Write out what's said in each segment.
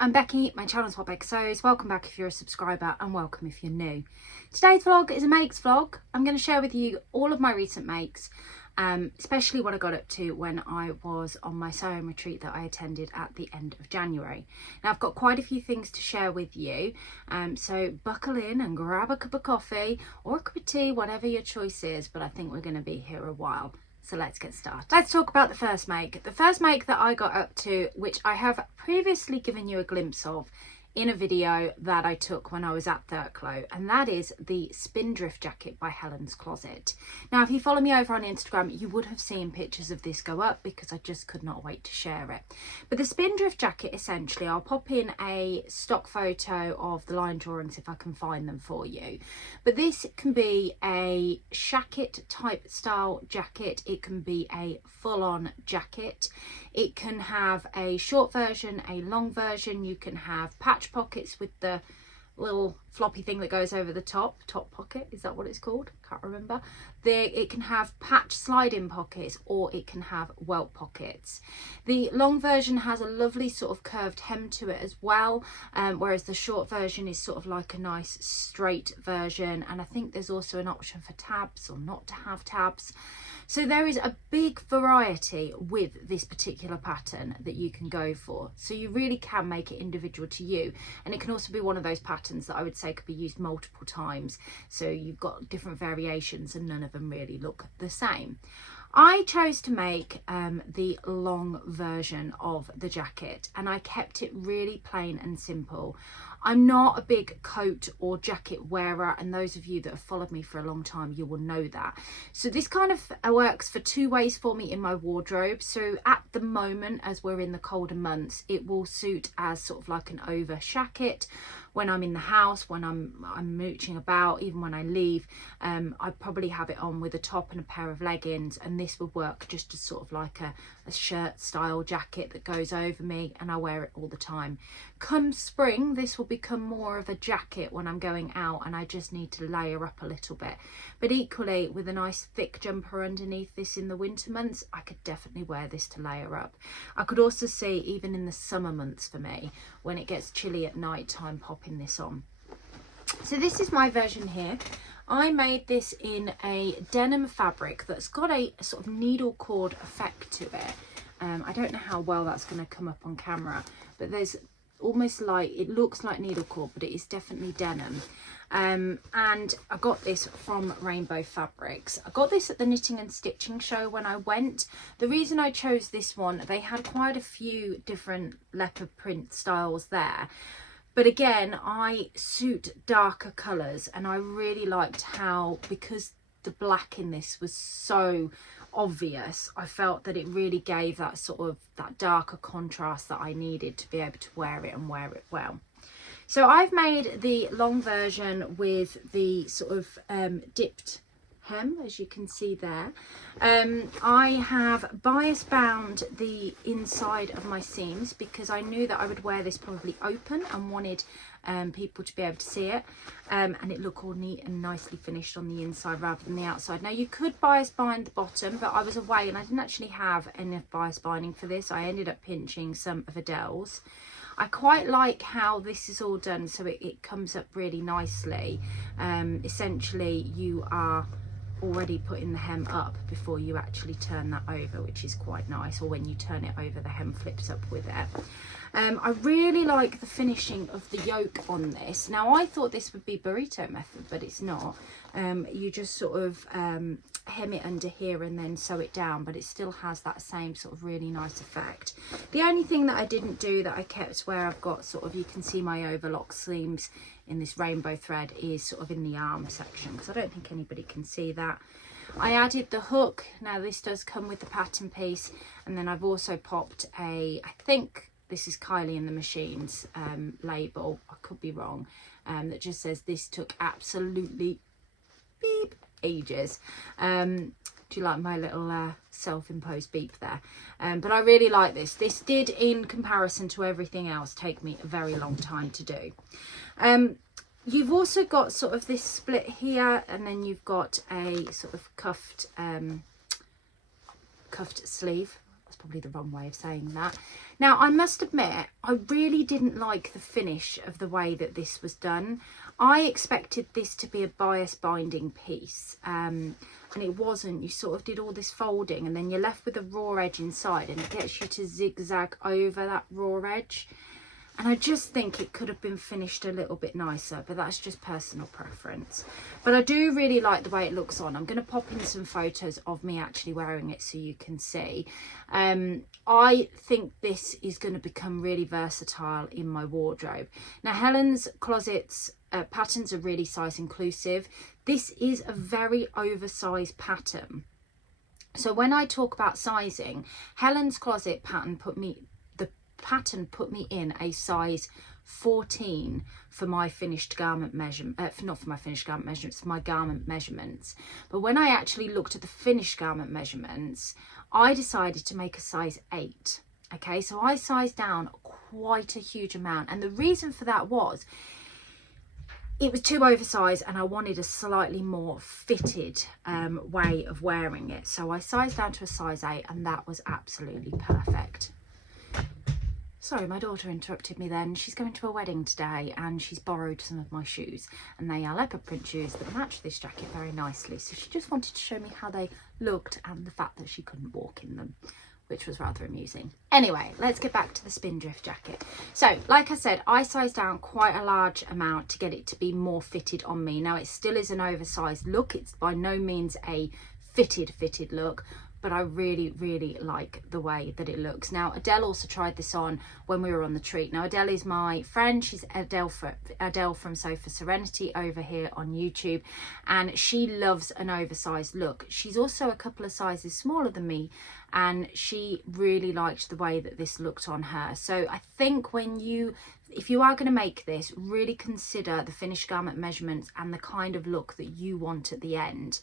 I'm Becky, my channel's What Becky Sews. Welcome back if you're a subscriber and welcome if you're new. Today's vlog is a makes vlog. I'm going to share with you all of my recent makes, especially what I got up to when I was on my sewing retreat that I attended at the end of January. Now I've got quite a few things to share with you, so buckle in and grab a cup of coffee or a cup of tea, whatever your choice is, but I think we're going to be here a while. So let's get started. Let's talk about the first make. The first make that I got up to, which I have previously given you a glimpse of in a video that I took when I was at Thurklow, and that is the Spindrift jacket by Helen's Closet. Now, if you follow me over on Instagram, you would have seen pictures of this go up because I just could not wait to share it. But the Spindrift jacket, essentially, I'll pop in a stock photo of the line drawings if I can find them for you. But this can be a shacket type style jacket. It can be a full-on jacket. It can have a short version, a long version. You can have patch pockets with the little floppy thing that goes over the top pocket, is that what it's called? Can't remember. It can have patch slide-in pockets, or it can have welt pockets. The long version has a lovely sort of curved hem to it as well, whereas the short version is sort of like a nice straight version, and I think there's also an option for tabs or not to have tabs. So there is a big variety with this particular pattern that you can go for. So you really can make it individual to you. And it can also be one of those patterns that I would say could be used multiple times. So you've got different variations and none of them really look the same. I chose to make the long version of the jacket, and I kept it really plain and simple. I'm not a big coat or jacket wearer, and those of you that have followed me for a long time, you will know that. So this kind of works for two ways for me in my wardrobe. So at the moment, as we're in the colder months, it will suit as sort of like an over jacket when I'm in the house, when I'm mooching about, even when I leave. I probably have it on with a top and a pair of leggings, and this would work just as sort of like a shirt style jacket that goes over me, and I wear it all the time. Come spring, this will become more of a jacket when I'm going out and I just need to layer up a little bit. But equally, with a nice thick jumper underneath this in the winter months, I could definitely wear this to layer up. I could also see, even in the summer months for me, when it gets chilly at night time, popping this on. So this is my version here. I made this in a denim fabric that's got a sort of needle cord effect to it. I don't know how well that's going to come up on camera, but there's almost like, it looks like needle cord, but it is definitely denim. And I got this from Rainbow Fabrics. I got this at the Knitting and Stitching show when I went. The reason I chose this one, they had quite a few different leopard print styles there. But again, I suit darker colours, and I really liked how, because the black in this was so obvious, I felt that it really gave that sort of that darker contrast that I needed to be able to wear it and wear it well. So I've made the long version with the sort of dipped hem, as you can see there. I have bias bound the inside of my seams because I knew that I would wear this probably open and wanted people to be able to see it, and it look all neat and nicely finished on the inside rather than the outside. Now you could bias bind the bottom, but I was away and I didn't actually have enough bias binding for this. I ended up pinching some of Adele's. I quite like how this is all done, so it comes up really nicely. Essentially you are already putting the hem up before you actually turn that over, which is quite nice, or when you turn it over the hem flips up with it. I really like the finishing of the yoke on this. Now I thought this would be burrito method, but it's not. You just sort of hem it under here and then sew it down, but it still has that same sort of really nice effect. The only thing that I didn't do that I kept where I've got sort of, you can see my overlock seams in this rainbow thread, is sort of in the arm section, because I don't think anybody can see that. I added the hook. Now this does come with the pattern piece, and then I've also popped a, I think this is Kylie and the Machines label, I could be wrong, that just says this took absolutely beep ages. Do you like my little self-imposed beep there? But I really like this. This did, in comparison to everything else, take me a very long time to do. You've also got sort of this split here, and then you've got a sort of cuffed sleeve That's probably the wrong way of saying that. Now, I must admit, I really didn't like the finish of the way that this was done. I expected this to be a bias binding piece, and it wasn't. You sort of did all this folding and then you're left with a raw edge inside, and it gets you to zigzag over that raw edge. And I just think it could have been finished a little bit nicer, but that's just personal preference. But I do really like the way it looks on. I'm going to pop in some photos of me actually wearing it so you can see. I think this is going to become really versatile in my wardrobe. Now, Helen's closets patterns are really size inclusive. This is a very oversized pattern. So when I talk about sizing, Helen's closet pattern put me in a size 14 for my finished garment measurement, not for my finished garment measurements, for my garment measurements. But when I actually looked at the finished garment measurements, I decided to make a size 8. Okay, so I sized down quite a huge amount, and the reason for that was it was too oversized and I wanted a slightly more fitted way of wearing it. So I sized down to a size 8, and that was absolutely perfect. Sorry, my daughter interrupted me then. She's going to a wedding today and she's borrowed some of my shoes, and they are leopard print shoes that match this jacket very nicely. So she just wanted to show me how they looked and the fact that she couldn't walk in them, which was rather amusing. Anyway, let's get back to the Spindrift jacket. So, like I said, I sized down quite a large amount to get it to be more fitted on me. Now, it still is an oversized look. It's by no means a fitted look, but I really, really like the way that it looks. Now, Adele also tried this on when we were on the treat. Now, Adele is my friend. She's Adele from Sofa Serenity over here on YouTube, and she loves an oversized look. She's also a couple of sizes smaller than me, and she really liked the way that this looked on her. So I think if you are going to make this, really consider the finished garment measurements and the kind of look that you want at the end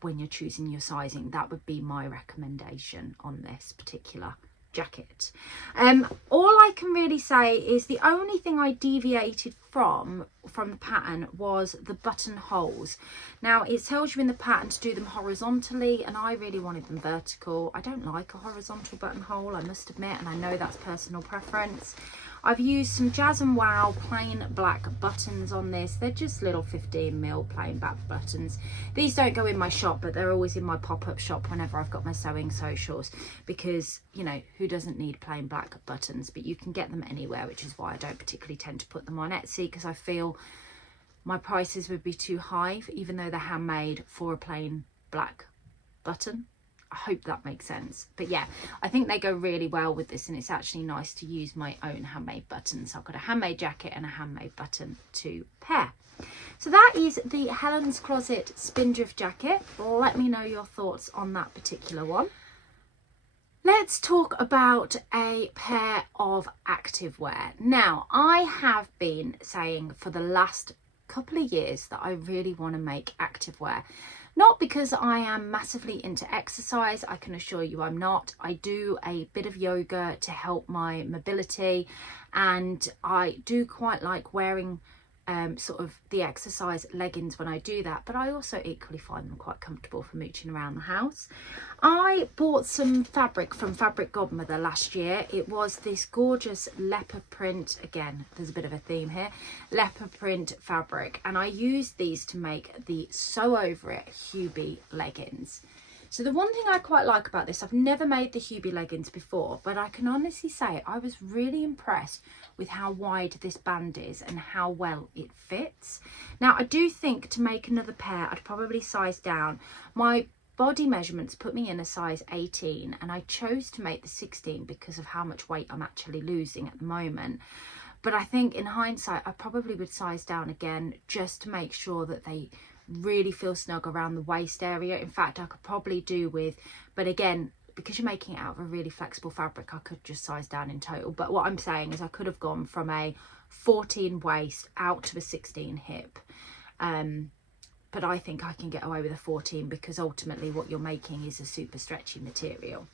when you're choosing your sizing. That would be my recommendation on this particular jacket. All I can really say is the only thing I deviated from the pattern was the buttonholes. Now, it tells you in the pattern to do them horizontally, and I really wanted them vertical. I don't like a horizontal buttonhole, I must admit, and I know that's personal preference. I've used some Jazz and Wow plain black buttons on this. They're just little 15mm plain black buttons. These don't go in my shop, but they're always in my pop-up shop whenever I've got my sewing socials, because, you know, who doesn't need plain black buttons? But you can get them anywhere, which is why I don't particularly tend to put them on Etsy, because I feel my prices would be too high, even though they're handmade, for a plain black button. I hope that makes sense. But yeah, I think they go really well with this, and it's actually nice to use my own handmade buttons. I've got a handmade jacket and a handmade button to pair. So that is the Helen's Closet Spindrift jacket. Let me know your thoughts on that particular one. Let's talk about a pair of activewear. Now, I have been saying for the last couple of years that I really want to make activewear. Not because I am massively into exercise, I can assure you I'm not. I do a bit of yoga to help my mobility, and I do quite like wearing sort of the exercise leggings when I do that, but I also equally find them quite comfortable for mooching around the house. I bought some fabric from Fabric Godmother last year. It was this gorgeous leopard print, again there's a bit of a theme here, leopard print fabric, and I used these to make the Sew Over It Huby leggings. So the one thing I quite like about this, I've never made the Huby leggings before, but I can honestly say I was really impressed with how wide this band is and how well it fits. Now, I do think to make another pair, I'd probably size down. My body measurements put me in a size 18, and I chose to make the 16 because of how much weight I'm actually losing at the moment. But I think in hindsight, I probably would size down again just to make sure that they really feel snug around the waist area. In fact, I could probably do with, but again, because you're making it out of a really flexible fabric, I could just size down in total. But what I'm saying is I could have gone from a 14 waist out to a 16 hip. But I think I can get away with a 14 because ultimately what you're making is a super stretchy material.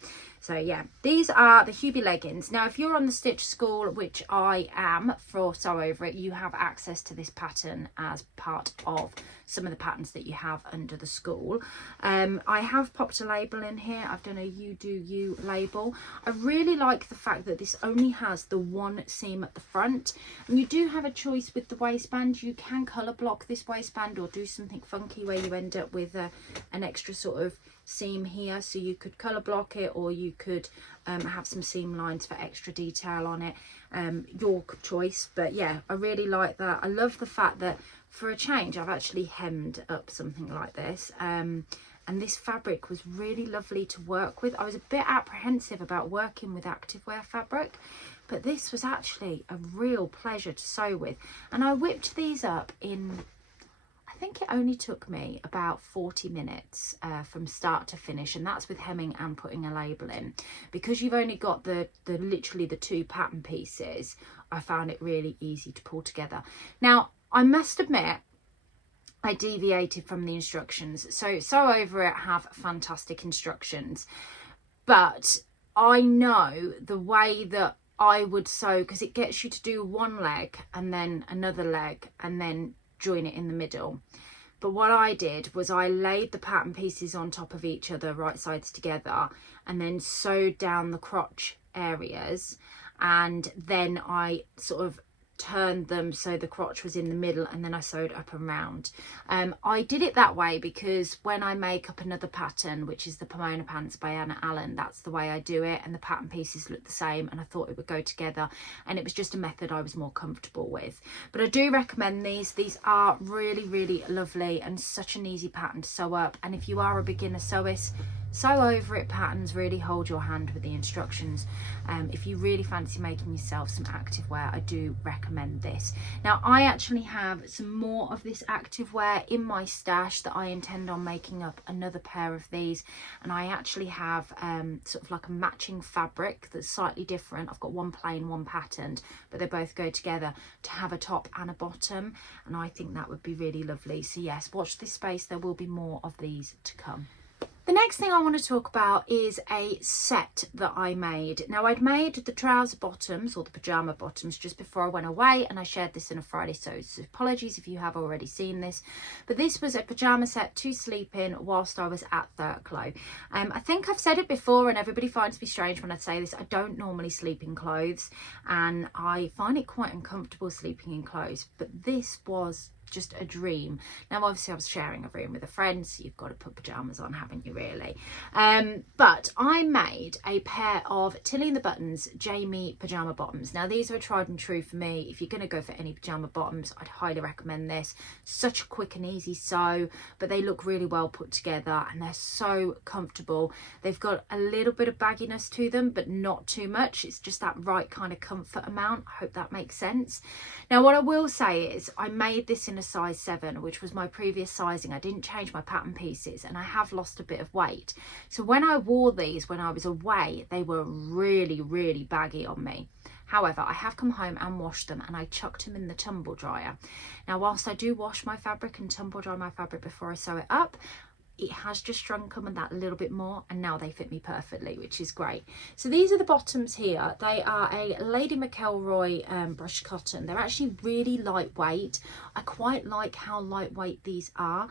So yeah, these are the Huby leggings. Now, if you're on the Stitch School, which I am for Sew Over It, you have access to this pattern as part of some of the patterns that you have under the school. I have popped a label in here. I've done a You Do You label. I really like the fact that this only has the one seam at the front, and you do have a choice with the waistband. You can colour block this waistband or do something funky where you end up with an extra sort of seam here, so you could colour block it, or you could have some seam lines for extra detail on it. Your choice. But yeah, I really like that. I love the fact that for a change I've actually hemmed up something like this, and this fabric was really lovely to work with. I was a bit apprehensive about working with activewear fabric, but this was actually a real pleasure to sew with. And I whipped these up in, I think it only took me about 40 minutes from start to finish, and that's with hemming and putting a label in. Because you've only got the literally the two pattern pieces, I found it really easy to pull together. Now, I must admit, I deviated from the instructions. So Sew Over It have fantastic instructions, but I know the way that I would sew, because it gets you to do one leg and then another leg and then join it in the middle. But what I did was I laid the pattern pieces on top of each other, right sides together, and then sewed down the crotch areas, and then I sort of turned them so the crotch was in the middle, and then I sewed up and round. I did it that way because when I make up another pattern, which is the Pomona Pants by Anna Allen, that's the way I do it, and the pattern pieces look the same, and I thought it would go together, and it was just a method I was more comfortable with. But I do recommend these are really, really lovely and such an easy pattern to sew up. And if you are a beginner sewist, Sew Over It patterns really hold your hand with the instructions. If you really fancy making yourself some activewear, I do recommend this. Now, I actually have some more of this activewear in my stash that I intend on making up another pair of these, and I actually have sort of like a matching fabric that's slightly different. I've got one plain, one patterned, but they both go together to have a top and a bottom, and I think that would be really lovely. So yes, watch this space, there will be more of these to come. The next thing I want to talk about is a set that I made. Now, I'd made the trouser bottoms, or the pajama bottoms, just before I went away, and I shared this in a Friday Sews. So apologies if you have already seen this, but this was a pajama set to sleep in whilst I was at Thurklow. I think I've said it before, and everybody finds me strange when I say this. I don't normally sleep in clothes, and I find it quite uncomfortable sleeping in clothes, but this was just a dream. Now, obviously I was sharing a room with a friend, so you've got to put pajamas on, haven't you, really? But I made a pair of Tilly and the Buttons Jamie pajama bottoms. Now, these are tried and true for me. If you're going to go for any pajama bottoms, I'd highly recommend this. Such a quick and easy sew, but they look really well put together, and they're so comfortable. They've got a little bit of bagginess to them, but not too much. It's just that right kind of comfort amount. I hope that makes sense. Now, what I will say is I made this in a size 7, which was my previous sizing. I didn't change my pattern pieces, and I have lost a bit of weight. So when I wore these when I was away, they were really, really baggy on me. However, I have come home and washed them, and I chucked them in the tumble dryer. Now, whilst I do wash my fabric and tumble dry my fabric before I sew it up, it has just shrunk them and that little bit more, and now they fit me perfectly, which is great. So these are the bottoms here. They are a Lady McElroy brushed cotton. They're actually really lightweight. I quite like how lightweight these are,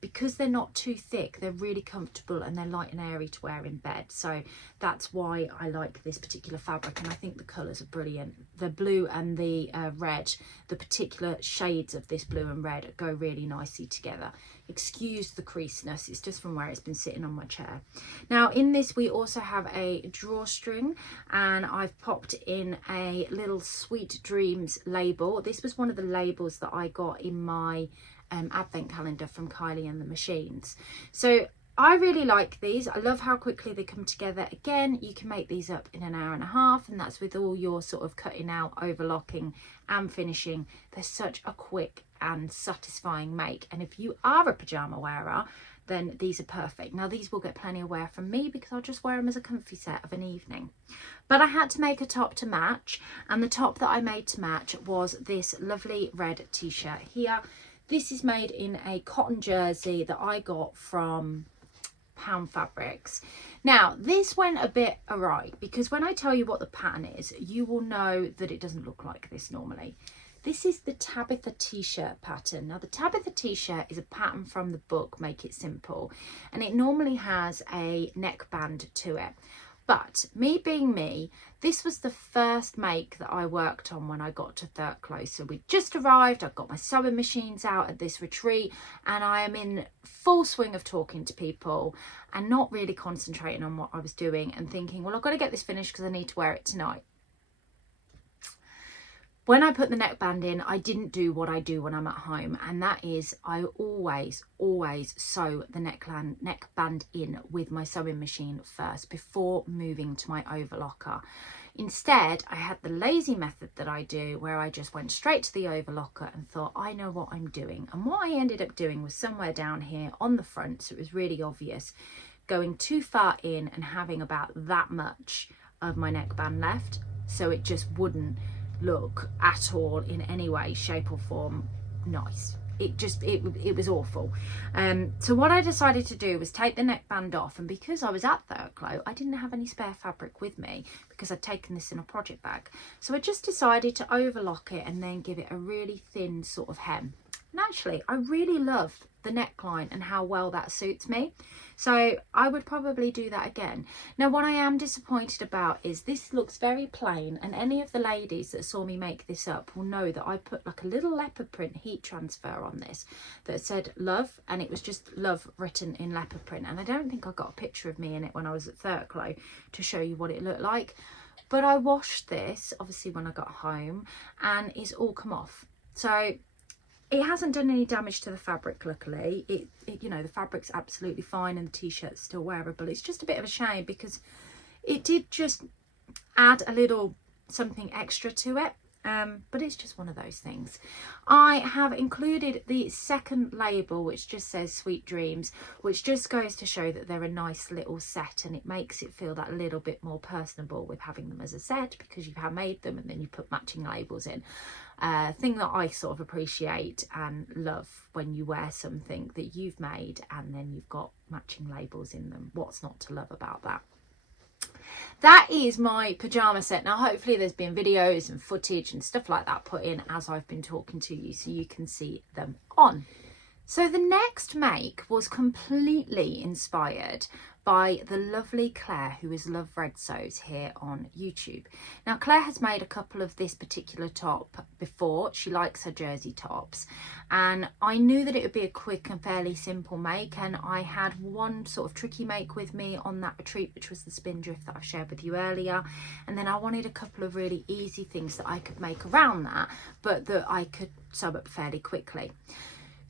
because they're not too thick. They're really comfortable, and they're light and airy to wear in bed. So that's why I like this particular fabric, and I think the colours are brilliant. The blue and the red, the particular shades of this blue and red go really nicely together. Excuse the creasiness, it's just from where it's been sitting on my chair. Now, in this we also have a drawstring, and I've popped in a little Sweet Dreams label. This was one of the labels that I got in my advent calendar from Kylie and the Machines. So I really like these. I love how quickly they come together. Again, you can make these up in an hour and a half, and that's with all your sort of cutting out, overlocking and finishing. They're such a quick and satisfying make, and if you are a pajama wearer, then these are perfect. Now, these will get plenty of wear from me because I'll just wear them as a comfy set of an evening. But I had to make a top to match, and the top that I made to match was this lovely red t-shirt here. This is made in a cotton jersey that I got from pound fabrics. Now this went a bit awry because when I tell you what the pattern is, you will know that it doesn't look like this normally. This is the Tabitha t-shirt pattern. Now the Tabitha t-shirt is a pattern from the book Make It Simple, and it normally has a neckband to it. But me being me, this was the first make that I worked on when I got to Thurklow. So we just arrived, I've got my sewing machines out at this retreat, and I am in full swing of talking to people and not really concentrating on what I was doing and thinking, well, I've got to get this finished because I need to wear it tonight. When I put the neckband in, I didn't do what I do when I'm at home, and that is I always sew the neckband in with my sewing machine first before moving to my overlocker. Instead, I had the lazy method that I do where I just went straight to the overlocker and thought, I know what I'm doing. And what I ended up doing was somewhere down here on the front, so it was really obvious, going too far in and having about that much of my neckband left, so it just wouldn't look at all in any way, shape or form nice. It was awful. So what I decided to do was take the neckband off, and because I was at Thurklow, I didn't have any spare fabric with me because I'd taken this in a project bag. So I just decided to overlock it and then give it a really thin sort of hem. And actually, I really love the neckline and how well that suits me. So I would probably do that again. Now, what I am disappointed about is this looks very plain, and any of the ladies that saw me make this up will know that I put like a little leopard print heat transfer on this that said love, and it was just love written in leopard print. And I don't think I got a picture of me in it when I was at Thurklow to show you what it looked like. But I washed this, obviously, when I got home, and it's all come off. So it hasn't done any damage to the fabric, luckily. You know, the fabric's absolutely fine and the t-shirt's still wearable. It's just a bit of a shame because it did just add a little something extra to it. But it's just one of those things. I have included the second label, which just says Sweet Dreams, which just goes to show that they're a nice little set, and it makes it feel that little bit more personable with having them as a set because you've handmade them and then you put matching labels in. Thing that I sort of appreciate and love when you wear something that you've made and then you've got matching labels in them. What's not to love about that? That is my pajama set. Now hopefully there's been videos and footage and stuff like that put in as I've been talking to you so you can see them on. So the next make was completely inspired by the lovely Claire, who is Love Red Sews here on YouTube. Now Claire has made a couple of this particular top before. She likes her jersey tops, and I knew that it would be a quick and fairly simple make, and I had one sort of tricky make with me on that retreat, which was the Spindrift that I've shared with you earlier, and then I wanted a couple of really easy things that I could make around that, but that I could sew up fairly quickly.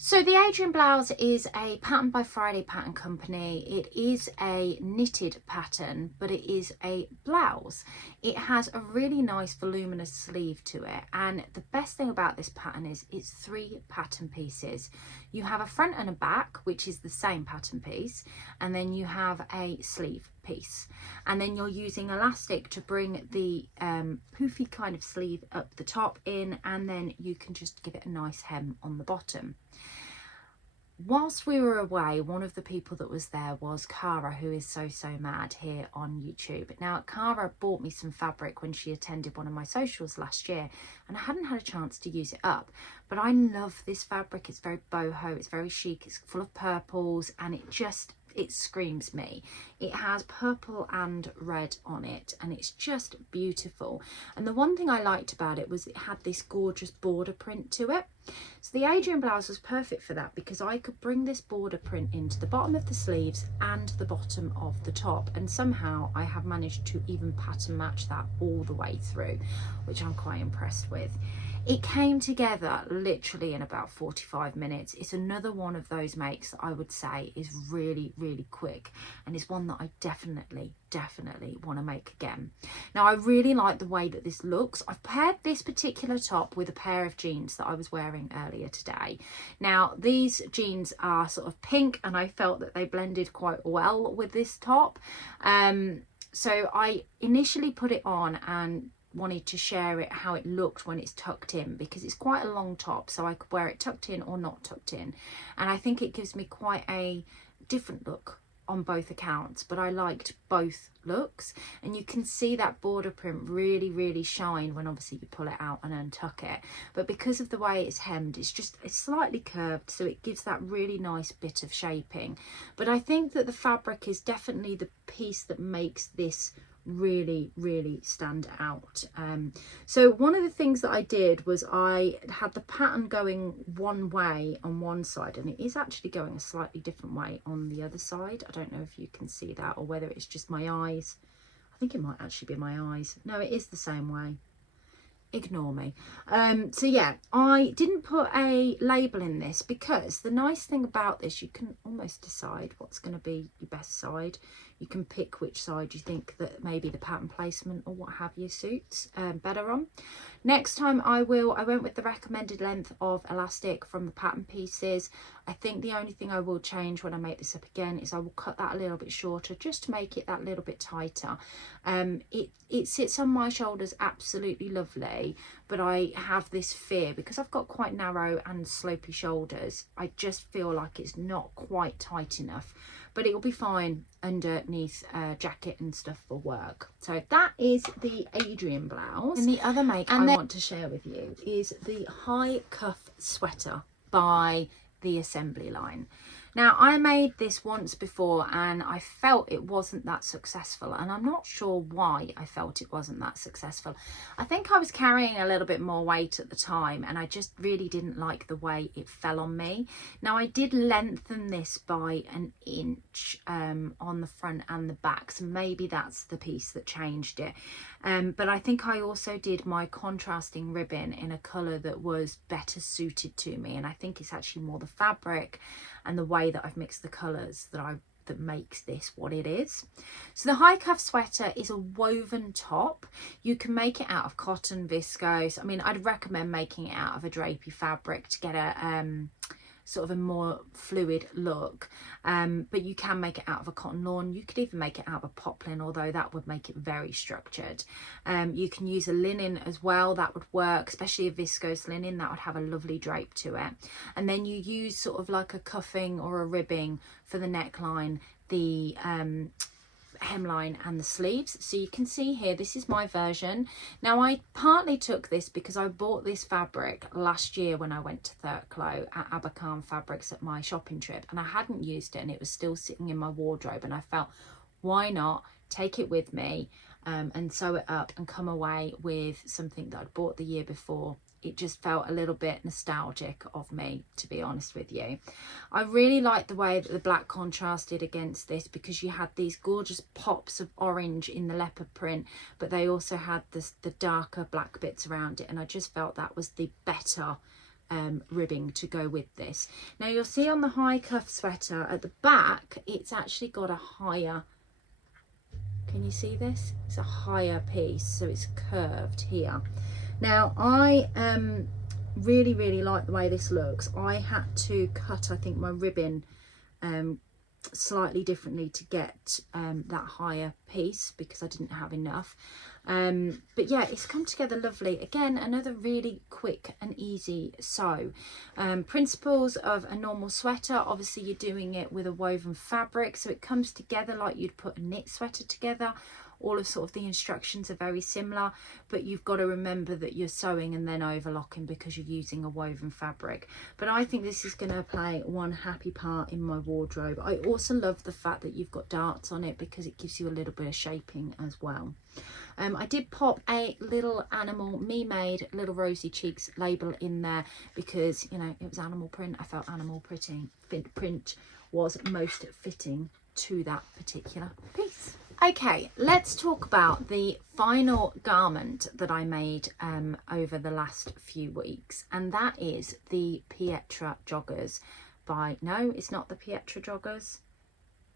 So the Adrian blouse is a Pattern by Friday pattern company. It is a knitted pattern, but it is a blouse. It has a really nice voluminous sleeve to it, and the best thing about this pattern is it's 3 pattern pieces. You have a front and a back, which is the same pattern piece, and then you have a sleeve piece, and then you're using elastic to bring the poofy kind of sleeve up the top in, and then you can just give it a nice hem on the bottom. Whilst we were away, one of the people that was there was Cara, who is so mad here on YouTube. Now Cara bought me some fabric when she attended one of my socials last year, and I hadn't had a chance to use it up, but I love this fabric. It's very boho, it's very chic, it's full of purples, and it screams me. It has purple and red on it, and it's just beautiful. And the one thing I liked about it was it had this gorgeous border print to it. So the Adrian blouse was perfect for that because I could bring this border print into the bottom of the sleeves and the bottom of the top, and somehow I have managed to even pattern match that all the way through, which I'm quite impressed with. It came together literally in about 45 minutes. It's another one of those makes that I would say is really quick, and it's one that I definitely want to make again. Now I really like the way that this looks. I've paired this particular top with a pair of jeans that I was wearing earlier today. Now these jeans are sort of pink, and I felt that they blended quite well with this top. So I initially put it on and wanted to share it how it looked when it's tucked in, because it's quite a long top, so I could wear it tucked in or not tucked in, and I think it gives me quite a different look on both accounts, but I liked both looks, and you can see that border print really shine when obviously you pull it out and untuck it. But because of the way it's hemmed, it's slightly curved, so it gives that really nice bit of shaping. But I think that the fabric is definitely the piece that makes this really stand out. So one of the things that I did was I had the pattern going one way on one side, and it is actually going a slightly different way on the other side. I don't know if you can see that or whether it's just my eyes. I think it might actually be my eyes. No, it is the same way. Ignore me. So yeah, I didn't put a label in this because the nice thing about this, you can almost decide what's going to be your best side. You can pick which side you think that maybe the pattern placement or what have you suits better on. Next time I went with the recommended length of elastic from the pattern pieces. I think the only thing I will change when I make this up again is I will cut that a little bit shorter just to make it that little bit tighter. It sits on my shoulders absolutely lovely, but I have this fear because I've got quite narrow and slopey shoulders. I just feel like it's not quite tight enough, but it will be fine underneath a jacket and stuff for work. So that is the Adrian blouse. And the other make I want to share with you is the high cuff sweater by the Assembly line. Now, I made this once before and I felt it wasn't that successful, and I'm not sure why I felt it wasn't that successful. I think I was carrying a little bit more weight at the time and I just really didn't like the way it fell on me. Now, I did lengthen this by an inch on the front and the back, so maybe that's the piece that changed it. But I think I also did my contrasting ribbon in a colour that was better suited to me, and I think it's actually more the fabric and the way that I've mixed the colours that makes this what it is. So the high cuff sweater is a woven top. You can make it out of cotton, viscose. I mean, I'd recommend making it out of a drapey fabric to get a sort of a more fluid look, but you can make it out of a cotton lawn. You could even make it out of a poplin, although that would make it very structured. You can use a linen as well, that would work, especially a viscose linen, that would have a lovely drape to it. And then you use sort of like a cuffing or a ribbing for the neckline, the hemline and the sleeves. So you can see here, this is my version. Now, I partly took this because I bought this fabric last year when I went to Thurklow at Abercarn Fabrics at my shopping trip, and I hadn't used it and it was still sitting in my wardrobe, and I felt, why not take it with me and sew it up and come away with something that I'd bought the year before. It just felt a little bit nostalgic of me, to be honest with you. I really liked the way that the black contrasted against this, because you had these gorgeous pops of orange in the leopard print, but they also had the darker black bits around it, and I just felt that was the better ribbing to go with this. Now, you'll see on the high cuff sweater at the back, it's actually got a higher, can you see this? It's a higher piece, so it's curved here. Now, I really like the way this looks. I had to cut, I think, my ribbon slightly differently to get that higher piece because I didn't have enough. But yeah, it's come together lovely. Again, another really quick and easy sew. Principles of a normal sweater, obviously you're doing it with a woven fabric, so it comes together like you'd put a knit sweater together. All of sort of the instructions are very similar, but you've got to remember that you're sewing and then overlocking because you're using a woven fabric. But I think this is going to play one happy part in my wardrobe. I also love the fact that you've got darts on it because it gives you a little bit of shaping as well. I did pop a little animal, me made little rosy cheeks label in there because, you know, it was animal print. I felt animal print was most fitting to that particular piece. Okay, let's talk about the final garment that I made over the last few weeks, and that is the Pietra joggers by, no, it's not the Pietra joggers.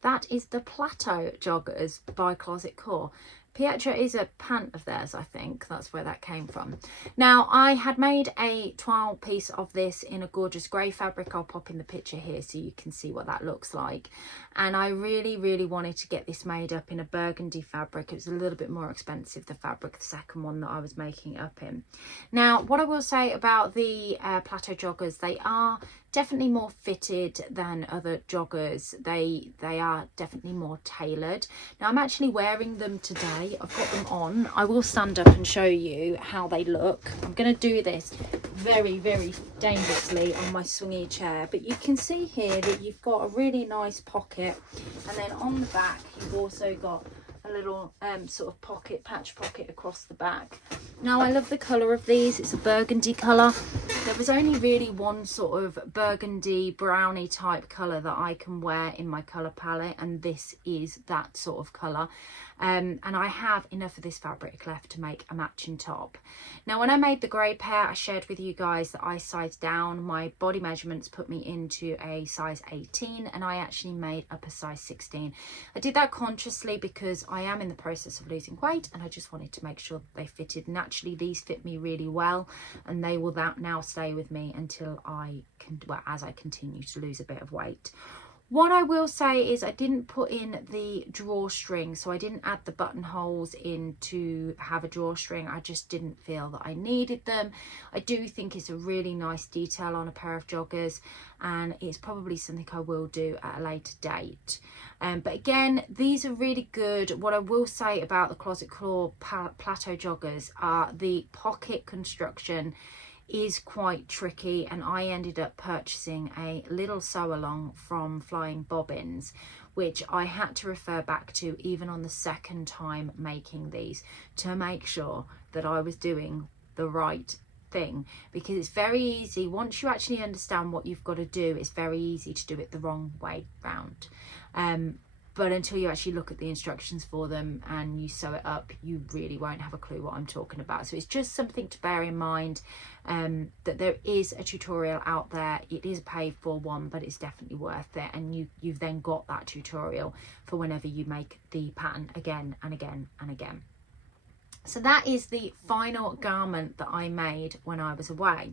That is the Plateau joggers by Closet Core. Pietro is a pant of theirs, I think. That's where that came from. Now, I had made a 12 piece of this in a gorgeous grey fabric. I'll pop in the picture here so you can see what that looks like. And I really, really wanted to get this made up in a burgundy fabric. It was a little bit more expensive, the fabric, the second one that I was making it up in. Now, what I will say about the Plateau joggers, they are definitely more fitted than other joggers. They are definitely more tailored. Now, I'm actually wearing them today. I've got them on. I will stand up and show you how they look. I'm going to do this very, very dangerously on my swingy chair, but you can see here that you've got a really nice pocket, and then on the back you've also got a little sort of pocket, patch pocket across the back. Now, I love the colour of these. It's a burgundy colour. There was only really one sort of burgundy brownie type colour that I can wear in my colour palette, and this is that sort of colour. And I have enough of this fabric left to make a matching top. Now, when I made the grey pair, I shared with you guys that I sized down. My body measurements put me into a size 18, and I actually made up a size 16. I did that consciously because I am in the process of losing weight, and I just wanted to make sure that they fitted. Naturally, these fit me really well, and they will now stay with me until as I continue to lose a bit of weight. What I will say is I didn't put in the drawstring, so I didn't add the buttonholes in to have a drawstring. I just didn't feel that I needed them. I do think it's a really nice detail on a pair of joggers, and it's probably something I will do at a later date. But again, these are really good. What I will say about the Closet Claw Plateau joggers are the pocket construction is quite tricky, and I ended up purchasing a little sew along from Flying Bobbins, which I had to refer back to even on the second time making these to make sure that I was doing the right thing, because it's very easy once you actually understand what you've got to do. It's very easy to do it the wrong way round. But until you actually look at the instructions for them and you sew it up, you really won't have a clue what I'm talking about. So it's just something to bear in mind, that there is a tutorial out there. It is a paid for one, but it's definitely worth it. And you've then got that tutorial for whenever you make the pattern again and again and again. So that is the final garment that I made when I was away.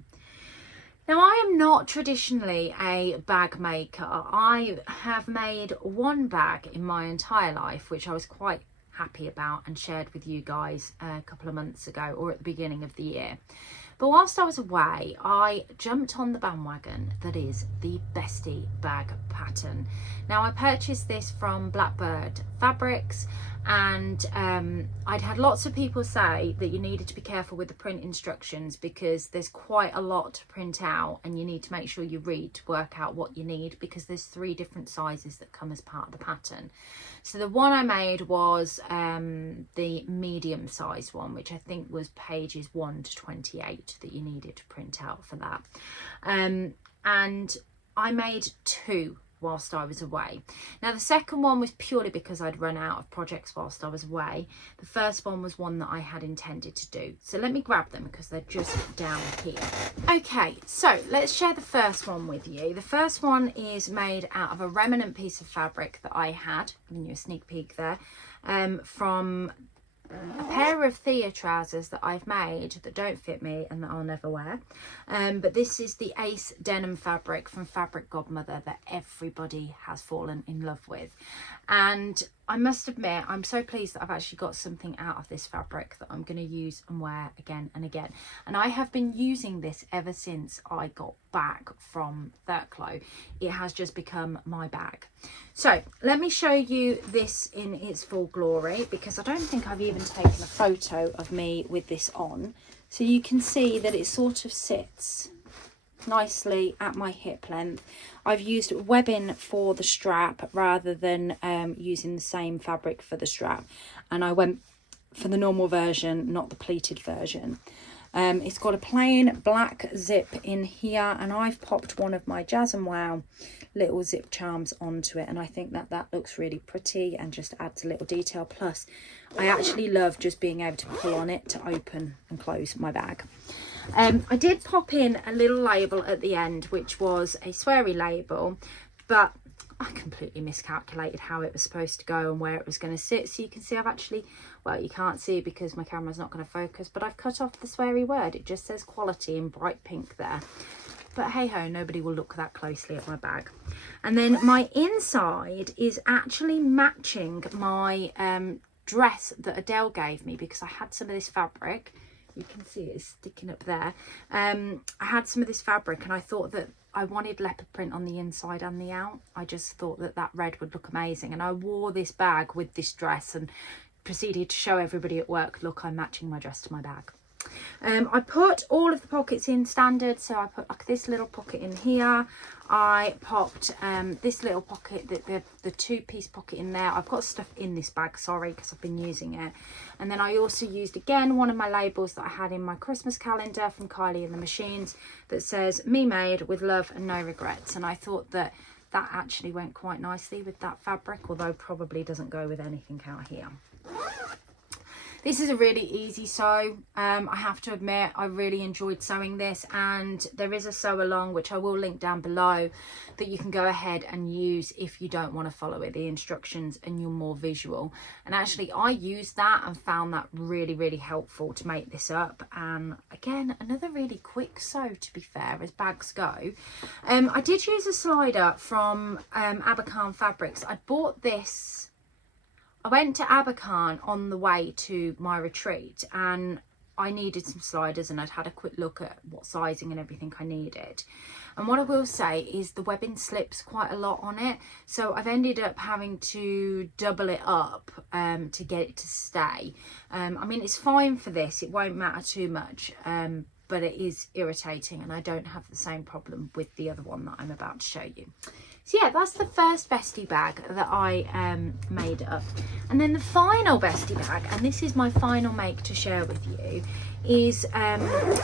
Now, I am not traditionally a bag maker. I have made one bag in my entire life, which I was quite happy about and shared with you guys a couple of months ago, or at the beginning of the year. But whilst I was away, I jumped on the bandwagon that is the Bestie bag pattern. Now, I purchased this from Blackbird Fabrics, and I'd had lots of people say that you needed to be careful with the print instructions because there's quite a lot to print out, and you need to make sure you read to work out what you need, because there's 3 different sizes that come as part of the pattern. So the one I made was the medium sized one, which I think was pages 1 to 28 that you needed to print out for that. And I made 2 whilst I was away. Now, the second one was purely because I'd run out of projects whilst I was away. The first one was one that I had intended to do. So let me grab them because they're just down here. Okay, so let's share the first one with you. The first one is made out of a remnant piece of fabric that I had, giving you a sneak peek there, from a pair of Thea trousers that I've made that don't fit me and that I'll never wear. But this is the Ace denim fabric from Fabric Godmother that everybody has fallen in love with. And I must admit, I'm so pleased that I've actually got something out of this fabric that I'm going to use and wear again and again. And I have been using this ever since I got back from Thurklow. It has just become my bag. So let me show you this in its full glory, because I don't think I've even taken a photo of me with this on. So you can see that it sort of sits nicely at my hip length. I've used webbing for the strap rather than using the same fabric for the strap, and I went for the normal version, not the pleated version. It's got a plain black zip in here, and I've popped one of my Jazz and Wow little zip charms onto it, and I think that looks really pretty and just adds a little detail. Plus, I actually love just being able to pull on it to open and close my bag. I did pop in a little label at the end, which was a sweary label, but I completely miscalculated how it was supposed to go and where it was going to sit. So you can see I've actually well, you can't see because my camera's not going to focus, but I've cut off the sweary word. It just says quality in bright pink there. But hey ho, nobody will look that closely at my bag. And then my inside is actually matching my dress that Adele gave me, because I had some of this fabric. You can see it's sticking up there. I had some of this fabric and I thought that I wanted leopard print on the inside and the out. I just thought that that red would look amazing. And I wore this bag with this dress and proceeded to show everybody at work, look, I'm matching my dress to my bag. I put all of the pockets in standard, so I put like this little pocket in here. I popped this little pocket, the two-piece pocket in there. I've got stuff in this bag, sorry, because I've been using it. And then I also used again one of my labels that I had in my Christmas calendar from Kylie and the Machines that says "Me made with love and no regrets." And I thought that that actually went quite nicely with that fabric, although probably doesn't go with anything out here. This is a really easy sew. I have to admit, I really enjoyed sewing this, and there is a sew along, which I will link down below, that you can go ahead and use if you don't want to follow it, the instructions, and you're more visual. And actually I used that and found that really, really helpful to make this up. And again, another really quick sew, to be fair, as bags go. I did use a slider from Abercarn Fabrics. I bought this, I went to Abercarn on the way to my retreat and I needed some sliders, and I'd had a quick look at what sizing and everything I needed. And what I will say is the webbing slips quite a lot on it. So I've ended up having to double it up to get it to stay. I mean, it's fine for this. It won't matter too much. But it is irritating, and I don't have the same problem with the other one that I'm about to show you. So yeah, that's the first Bestie bag that I made up. And then the final Bestie bag, and this is my final make to share with you, is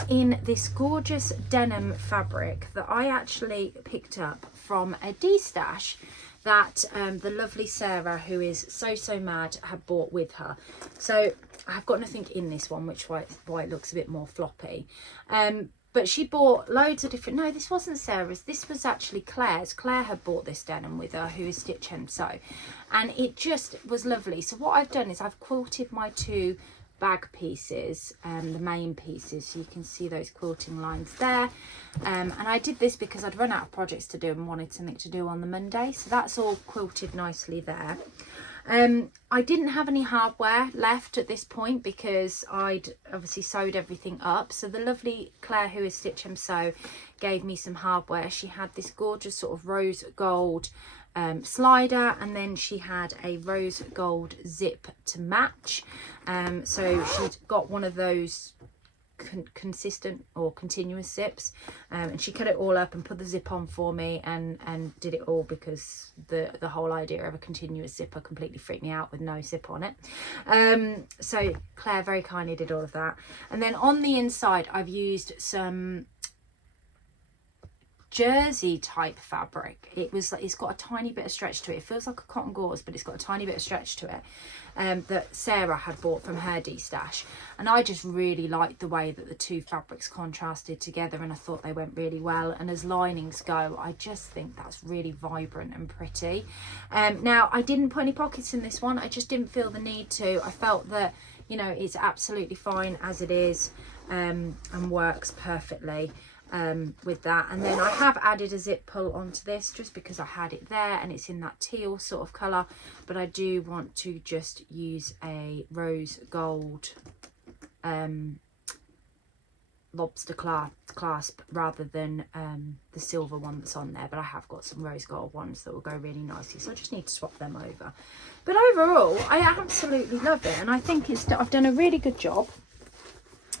in this gorgeous denim fabric that I actually picked up from a D-stash that the lovely Sarah, who is so mad, had bought with her. So I've got nothing in this one, which why it looks a bit more floppy. But she bought loads of different, no, this wasn't Sarah's, this was actually Claire's. Claire had bought this denim with her, who is Stitch Hem Sew, and it just was lovely. So what I've done is I've quilted my two bag pieces, the main pieces, so you can see those quilting lines there. And I did this because I'd run out of projects to do and wanted something to do on the Monday, so that's all quilted nicely there. I didn't have any hardware left at this point because I'd obviously sewed everything up. So the lovely Claire, who is Stitch Hem Sew, gave me some hardware. She had this gorgeous sort of rose gold slider, and then she had a rose gold zip to match. So she'd got one of those consistent or continuous zips, and she cut it all up and put the zip on for me, and did it all because the whole idea of a continuous zipper completely freaked me out with no zip on it. So Claire very kindly did all of that. And then on the inside I've used some jersey type fabric. It's got a tiny bit of stretch to it. It feels like a cotton gauze, but it's got a tiny bit of stretch to it, that Sarah had bought from her D-stash. And I just really liked the way that the two fabrics contrasted together, and I thought they went really well. And as linings go, I just think that's really vibrant and pretty. Now I didn't put any pockets in this one. I just didn't feel the need to. I felt that, you know, it's absolutely fine as it is, and works perfectly with that. And then I have added a zip pull onto this just because I had it there, and it's in that teal sort of colour, but I do want to just use a rose gold lobster clasp rather than the silver one that's on there. But I have got some rose gold ones that will go really nicely, so I just need to swap them over. But overall I absolutely love it, and I think I've done a really good job.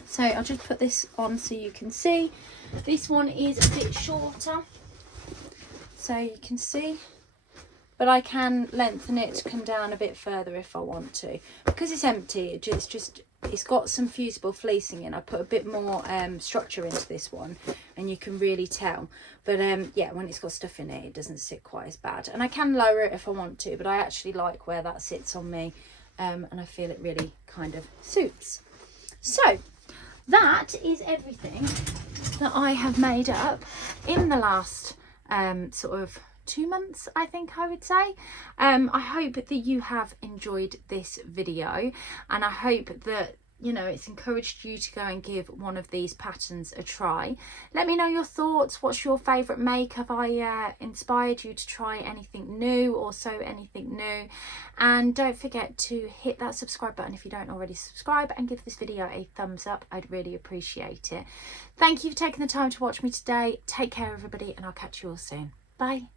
So I'll just put this on so you can see. This one is a bit shorter, so you can see, but I can lengthen it to come down a bit further if I want to. Because it's empty, it's got some fusible fleecing in. I put a bit more structure into this one, and you can really tell. But yeah, when it's got stuff in it, it doesn't sit quite as bad. And I can lower it if I want to, but I actually like where that sits on me, and I feel it really kind of suits. So that is everything that I have made up in the last sort of 2 months, I think I would say. I hope that you have enjoyed this video, and I hope that, you know, it's encouraged you to go and give one of these patterns a try. Let me know your thoughts. What's your favourite make? Have I inspired you to try anything new or sew anything new? And don't forget to hit that subscribe button if you don't already subscribe, and give this video a thumbs up. I'd really appreciate it. Thank you for taking the time to watch me today. Take care, everybody, and I'll catch you all soon. Bye.